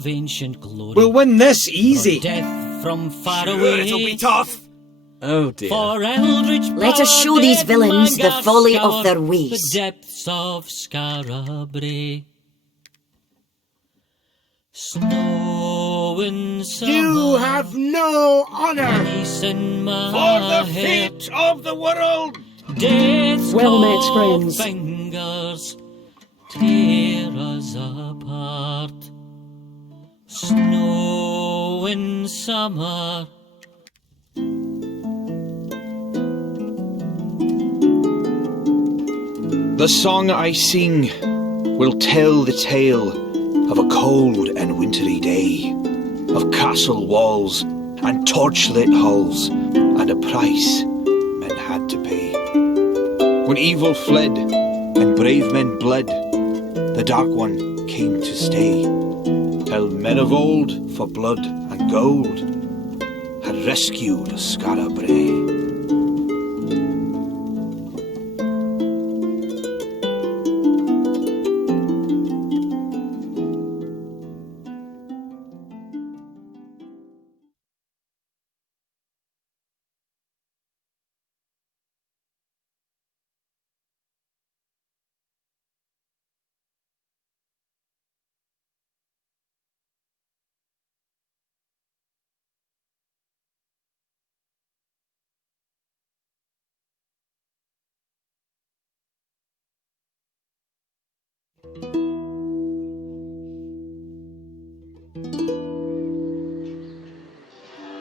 of ancient glory. We'll win this easy. Death from far Sure, away. it'll be tough. Oh dear. For eldritch Let us power, show these dead villains the Magas folly of scour their ways. The depths of Scarabray. Snow in summer. You have no honor Ice in my for the hair. fate of the world. Death's Well met, cold friends. fingers tear us apart. Snow in summer. The song I sing will tell the tale of a cold and wintry day, of castle walls and torchlit halls, and a price men had to pay. When evil fled and brave men bled, the Dark One came to stay, till men of old, for blood and gold, had rescued Scarabray.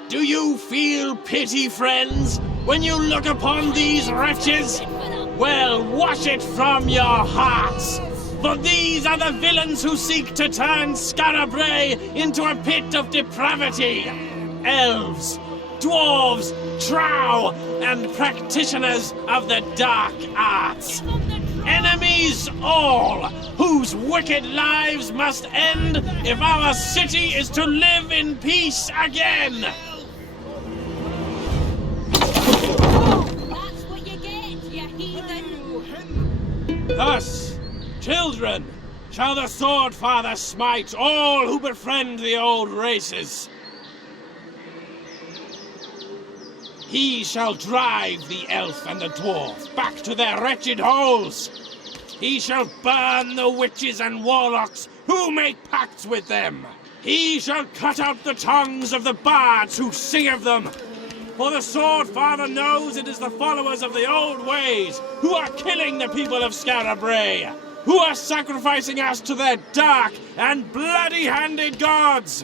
Do you feel pity, friends, when you look upon these wretches? Well, wash it from your hearts, for these are the villains who seek to turn Scarabray into a pit of depravity. Elves, dwarves, drow, and practitioners of the dark arts. Enemies all, whose wicked lives must end if our city is to live in peace again. That's what you get, you heathen! Thus, children, shall the Sword Father smite all who befriend the old races. He shall drive the elf and the dwarf back to their wretched holes. He shall burn the witches and warlocks who make pacts with them. He shall cut out the tongues of the bards who sing of them. For the Sword Father knows it is the followers of the old ways who are killing the people of Scarabray, who are sacrificing us to their dark and bloody-handed gods.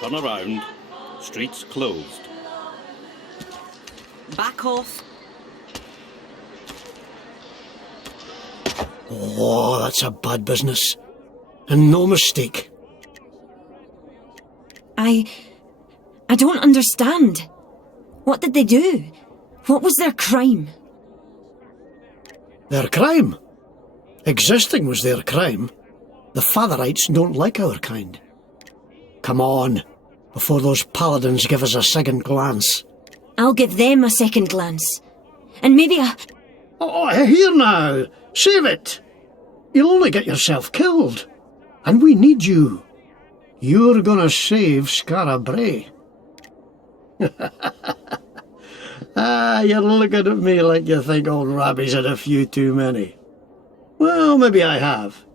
Turn around. Streets closed. Back off. Oh, that's a bad business. And no mistake. I don't understand. What did they do? What was their crime? Their crime? Existing was their crime. The Fatherites don't like our kind. Come on, before those paladins give us a second glance. I'll give them a second glance. And maybe a... Oh, here now! Save it! You'll only get yourself killed. And we need you. You're gonna save Scarabray. You're looking at me like you think old Rabbie's had a few too many. Well, maybe I have.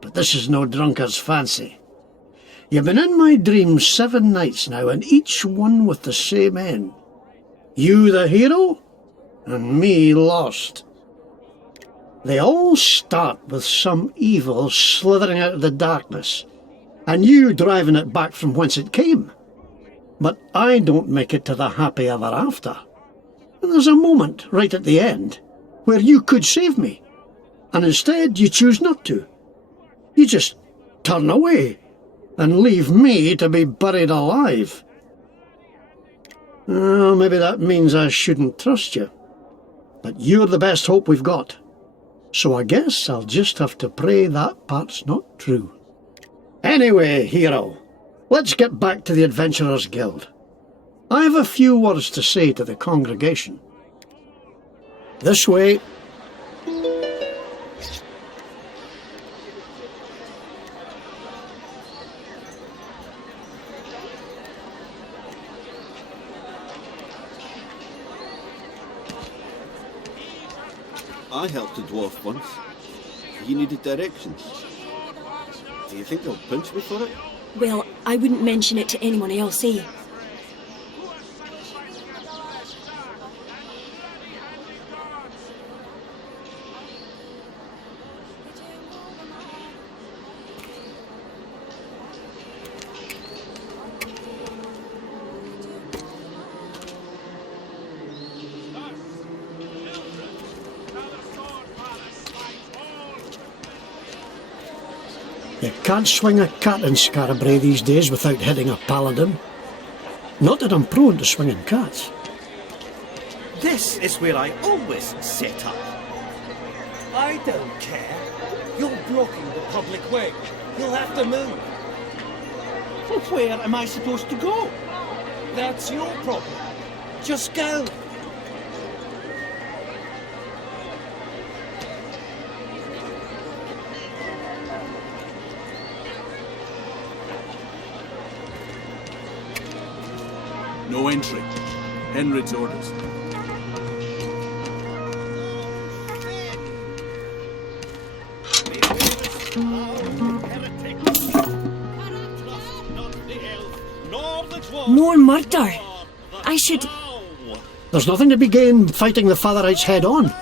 But this is no drunkard's fancy. You've been in my dreams 7 nights now, and each one with the same end. You the hero, and me lost. They all start with some evil slithering out of the darkness, and you driving it back from whence it came. But I don't make it to the happy ever after. And there's a moment right at the end where you could save me, and instead you choose not to. You just turn away and leave me to be buried alive. Well, maybe that means I shouldn't trust you. But you're the best hope we've got. So I guess I'll just have to pray that part's not true. Anyway, hero, let's get back to the Adventurers Guild. I have a few words to say to the congregation. This way. I helped a dwarf once. He needed directions. Do you think they'll punch me for it? Well, I wouldn't mention it to anyone else, eh? You can't swing a cat in Scarabray these days without hitting a paladin. Not that I'm prone to swinging cats. This is where I always set up. I don't care. You're blocking the public way. You'll have to move. Well, where am I supposed to go? That's your problem. Just go. No entry. Henrid's orders. More murder! I should... There's nothing to be gained fighting the Fatherites head on.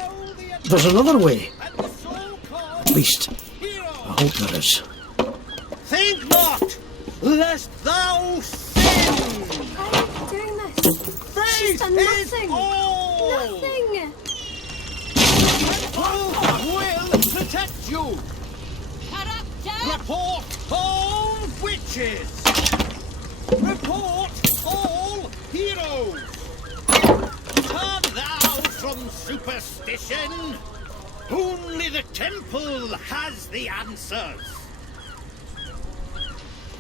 There's another way. At least, I hope there is. Think not, lest thou sin! I'm doing this. She's done nothing. Nothing. Who will protect you? Report all witches! Report all heroes! Turn thou from superstition! Only the temple has the answers!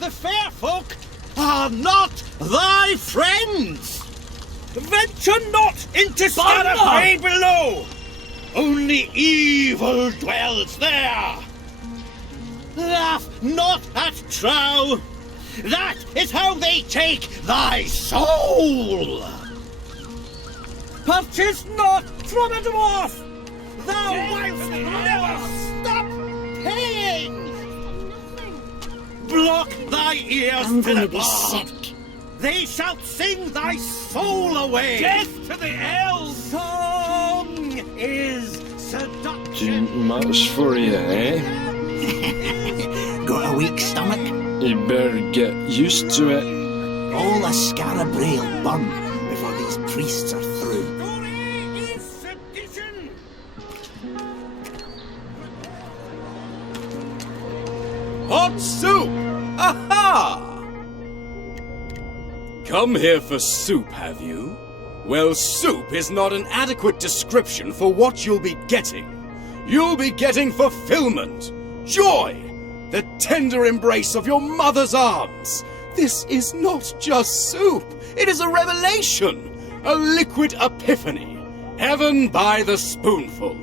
The fair folk are not thy friends! Venture not into Scarabray below! Only evil dwells there! Laugh not at Trow! That is how they take thy soul! Purchase not from a dwarf! Thou wilt never stop paying! Block thy ears I'm to gonna the be barb. sick. They shall sing thy soul away! Death to the elves! Song is seduction! Much for you, eh? Got a weak stomach? You better get used to it. All the Scarabray will burn before these priests are through. Hot soup! Aha! Come here for soup, have you? Well, soup is not an adequate description for what you'll be getting. You'll be getting fulfillment, joy, the tender embrace of your mother's arms. This is not just soup. It is a revelation, a liquid epiphany, heaven by the spoonful.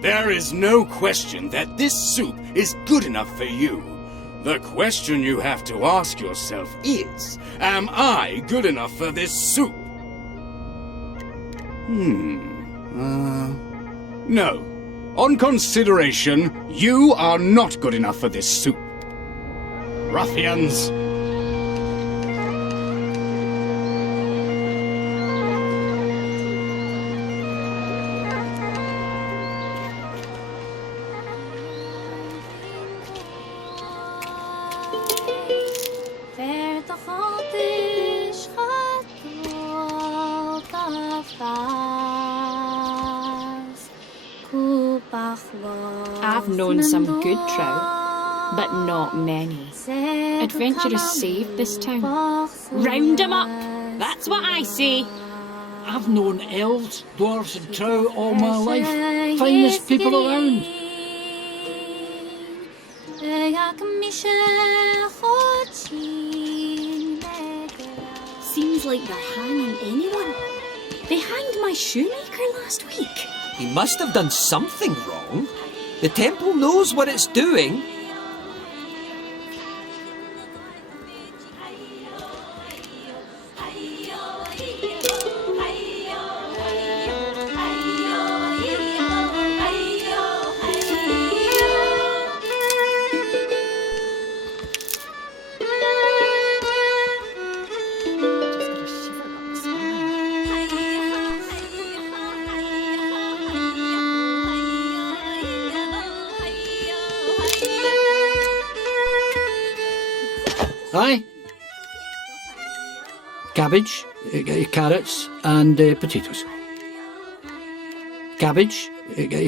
There is no question that this soup is good enough for you. The question you have to ask yourself is, am I good enough for this soup? No. On consideration, you are not good enough for this soup. Ruffians! I've known some good trout, but not many. Adventurers saved this town. Round 'em up! That's what I say. I've known elves, dwarves and trow all my life. Finest people around. Seems like they're hanging anyone. They hanged my shoemaker last week. He must have done something wrong. The temple knows what it's doing. Aye. Cabbage, carrots and potatoes. Cabbage,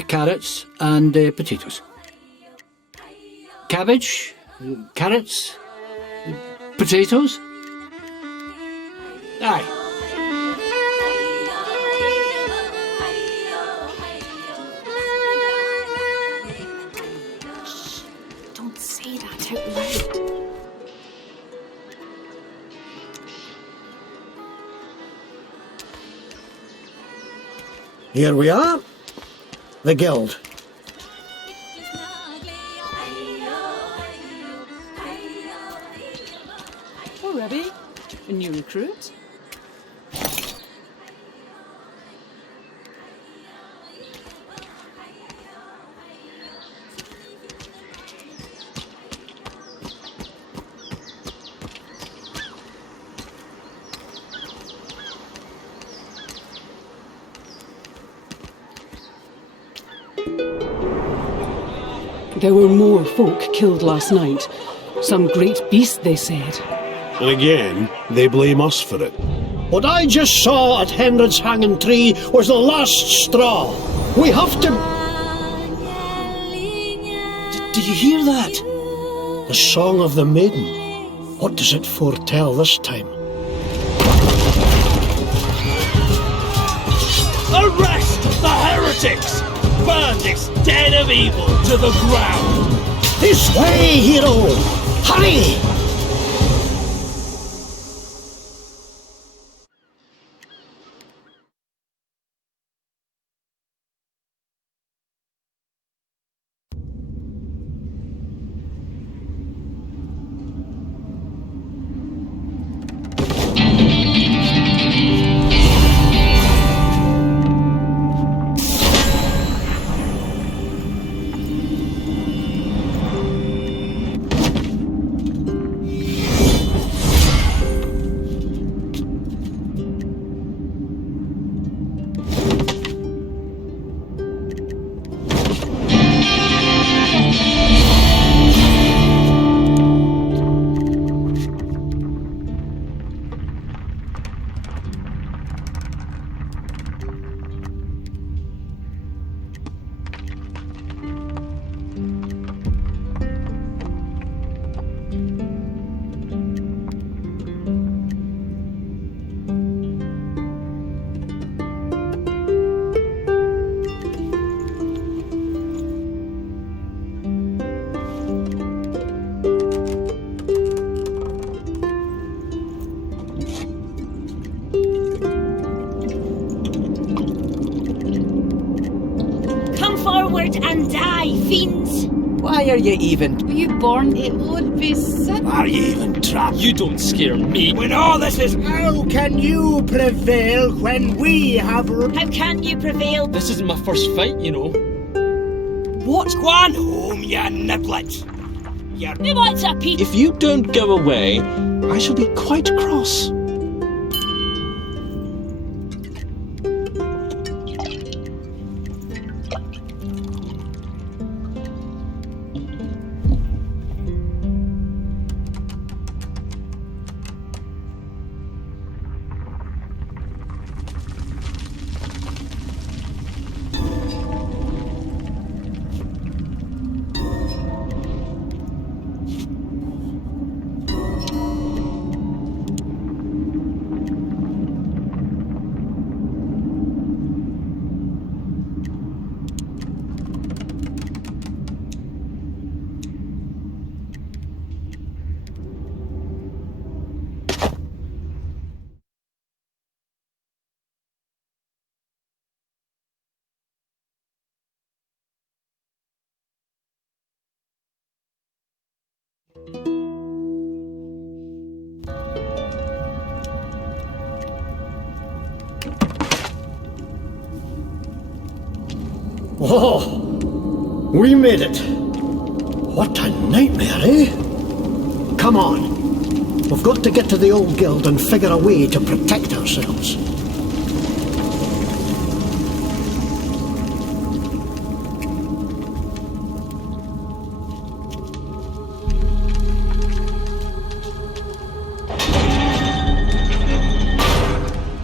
carrots and potatoes. Cabbage, carrots, potatoes. Aye. Shh, don't say that out loud. Here we are. The Guild. Oh, Rebby, a new recruit? There were more folk killed last night. Some great beast, they said. And again, they blame us for it. What I just saw at Henrod's hanging tree was the last straw. We have to... Did you hear that? The song of the maiden. What does it foretell this time? Arrest the heretics! Burn this den of evil to the ground! This way, hero! Hurry! And die, fiends! Why are you even... Were you born? It would be sick. Are you even trapped? You don't scare me. When all this is... How can you prevail when we have... How can you prevail? This isn't my first fight, you know. What's going home, you niblet? Who wants a piece? If you don't go away, I shall be quite cross. Oh, we made it. What a nightmare, eh? Come on. We've got to get to the old guild and figure a way to protect ourselves.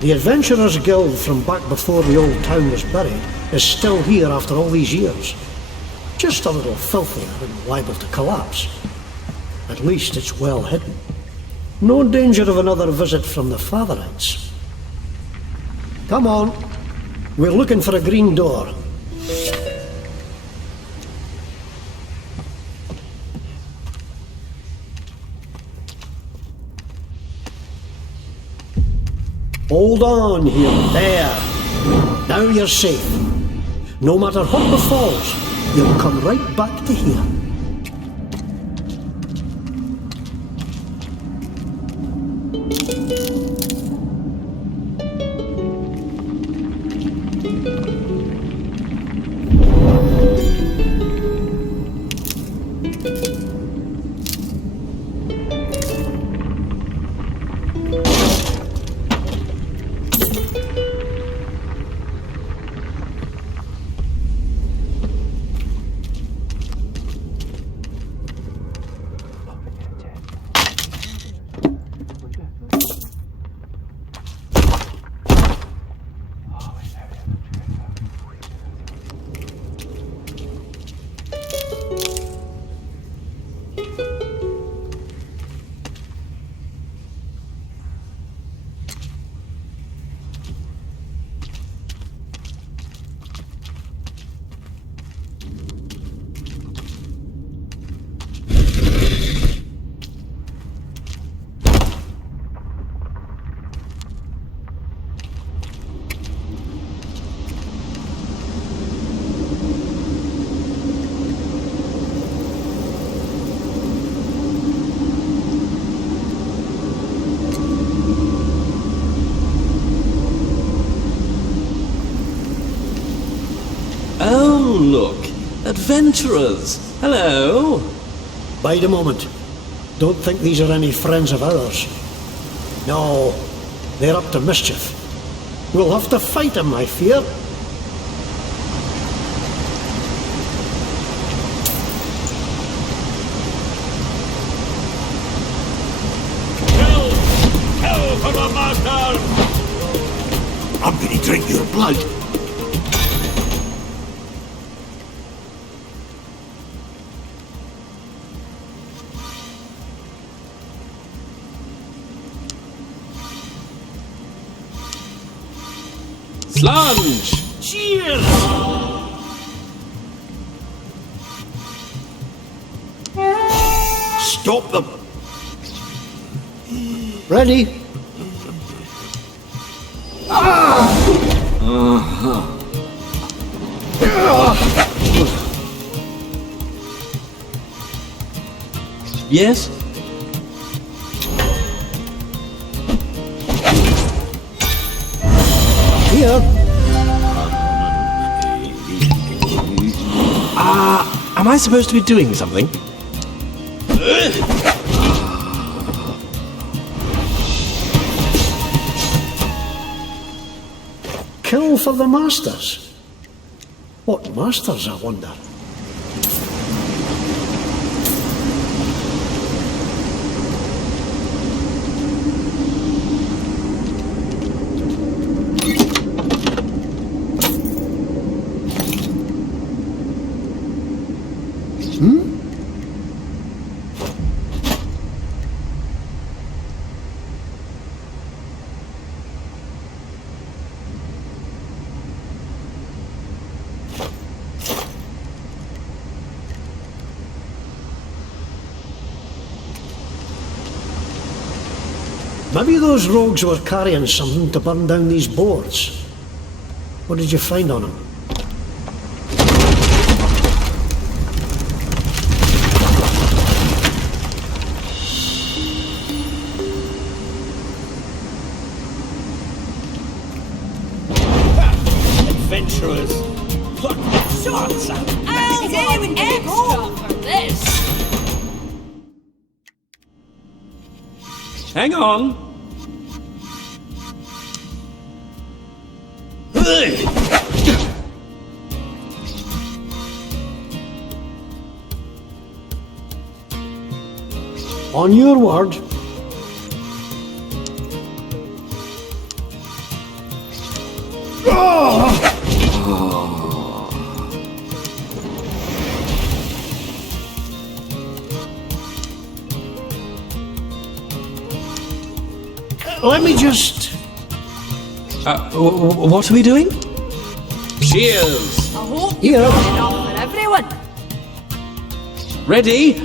The Adventurers Guild from back before the old town was buried is still here after all these years. Just a little filthier and liable to collapse. At least it's well hidden. No danger of another visit from the Fatherites. Come on. We're looking for a green door. Hold on here. There. Now you're safe. No matter what befalls, you'll come right back to here. Oh, look. Adventurers. Hello. Bide a moment. Don't think these are any friends of ours. No, they're up to mischief. We'll have to fight them, I fear. Kill for the master! I'm gonna drink your blood. Slunge! Cheers! Stop them! Ready? Yes? Here. Am I supposed to be doing something? Kill for the masters. What masters, I wonder? Maybe those rogues were carrying something to burn down these boards. What did you find on them? adventurers. What sorts of... I'll do extra for this. Hang on. On your word. Let me just... What are we doing? Cheers! I hope Here. you've got enough for everyone. Ready?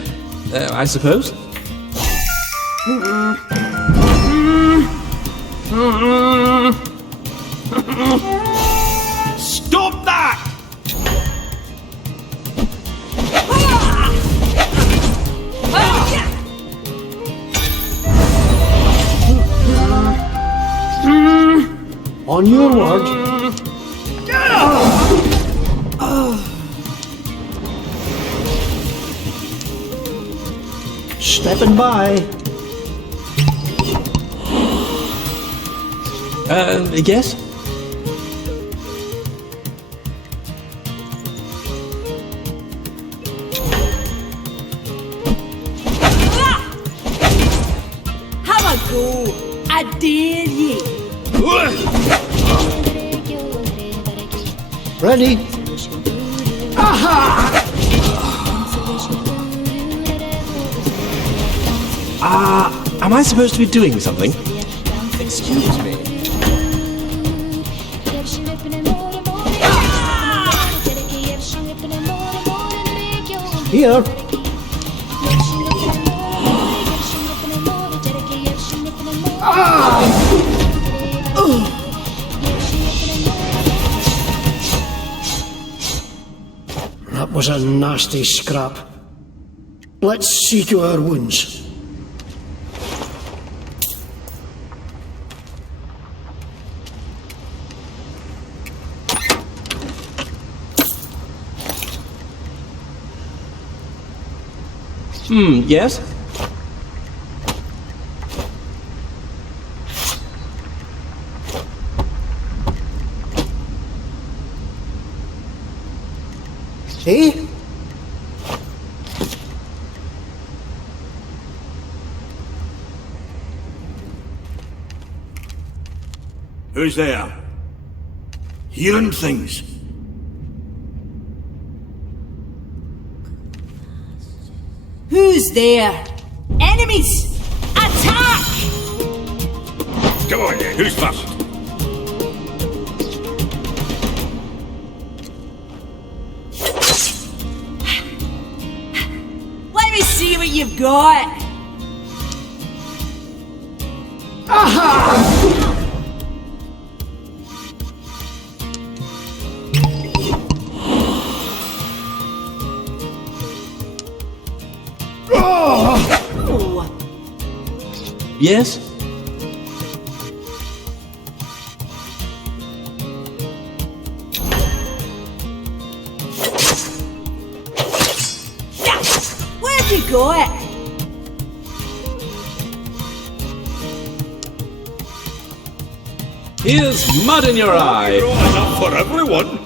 I suppose. Stop that! On your word. Stepping by. Yes? Have a go. I dare ye. Ready? Am I supposed to be doing something? Excuse me. Here. That was a nasty scrap. Let's see to our wounds. Yes? Eh? Who's there? Hearing things. Who's there? Enemies! Attack! Come on then, who's first? Let me see what you've got. Yes? Where'd you got? Here's mud in your eye. Enough for everyone.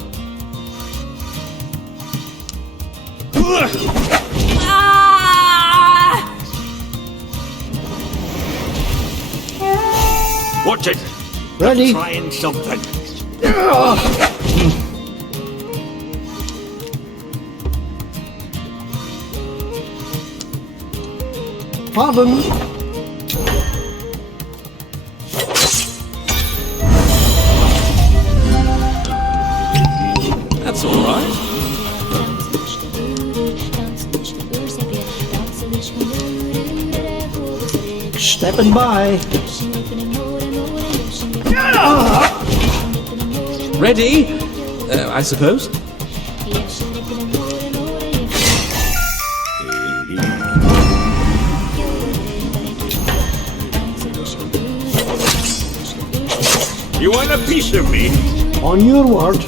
Ah! Watch it. Ready? Trying something. Pardon? That's all right. Stepping by. Ready? I suppose. You want a piece of me? On your word.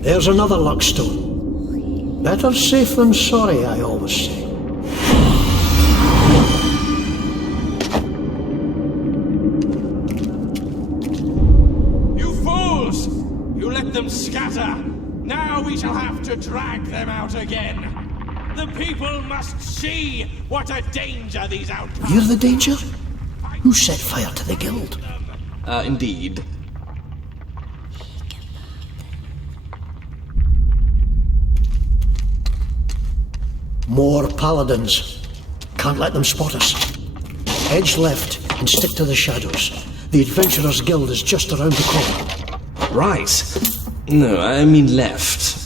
There's another luckstone. Better safe than sorry, I always say. You fools! You let them scatter! Now we shall have to drag them out again! The people must see what a danger these outcasts... You're the danger? Who set fire to the guild? Indeed. More paladins. Can't let them spot us. Edge left and stick to the shadows. The Adventurers Guild is just around the corner. Right. No, I mean left.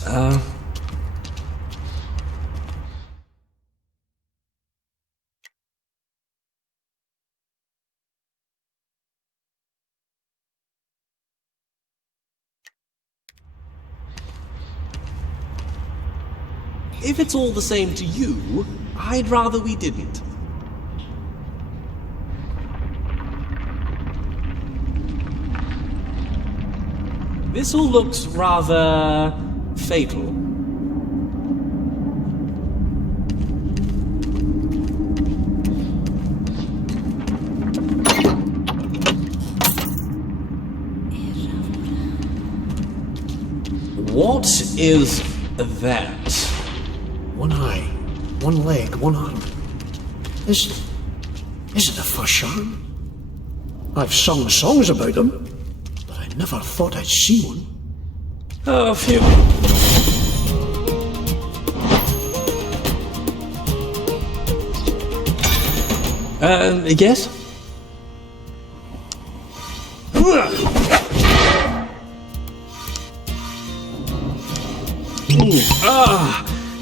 If it's all the same to you, I'd rather we didn't. This all looks rather fatal. What is that? One eye, one leg, one arm. Is it a fish arm? I've sung songs about them, but I never thought I'd see one. Oh, phew. Yes?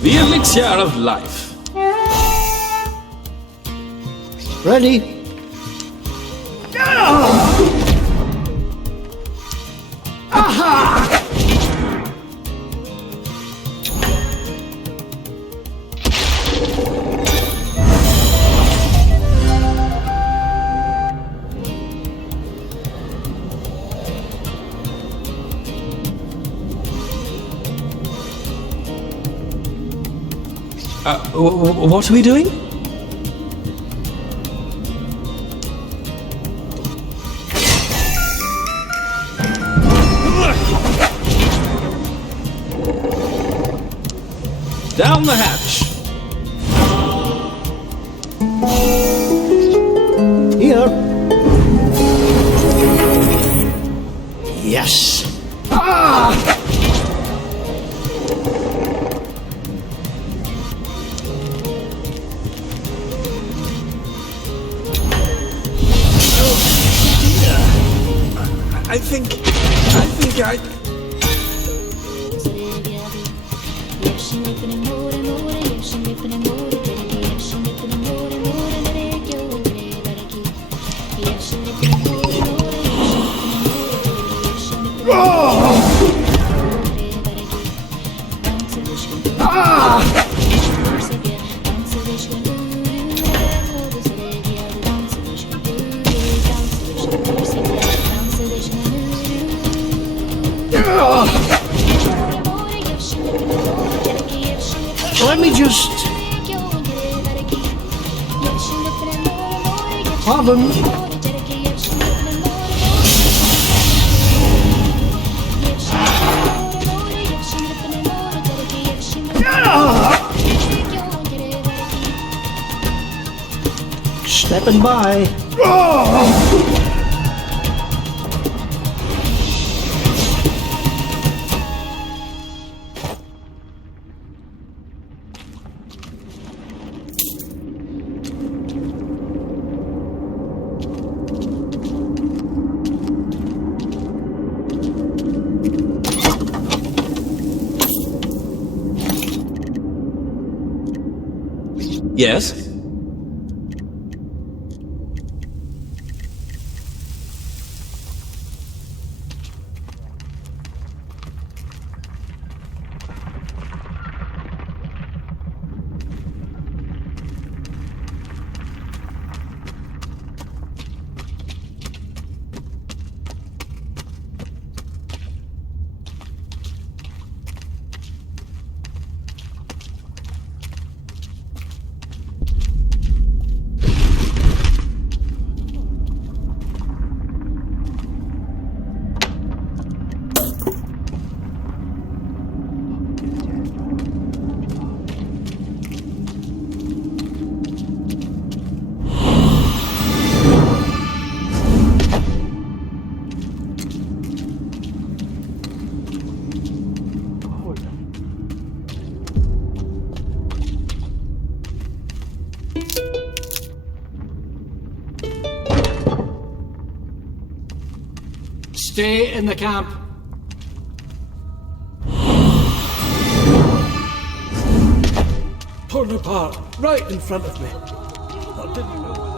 The elixir of life. Ready? Aha! What are we doing? Down the hatch. Here. Yes. Ah! I think I... Let me just... Pardon? Stepping by. Yes? Stay in the camp. Torn apart, right in front of me. I didn't know.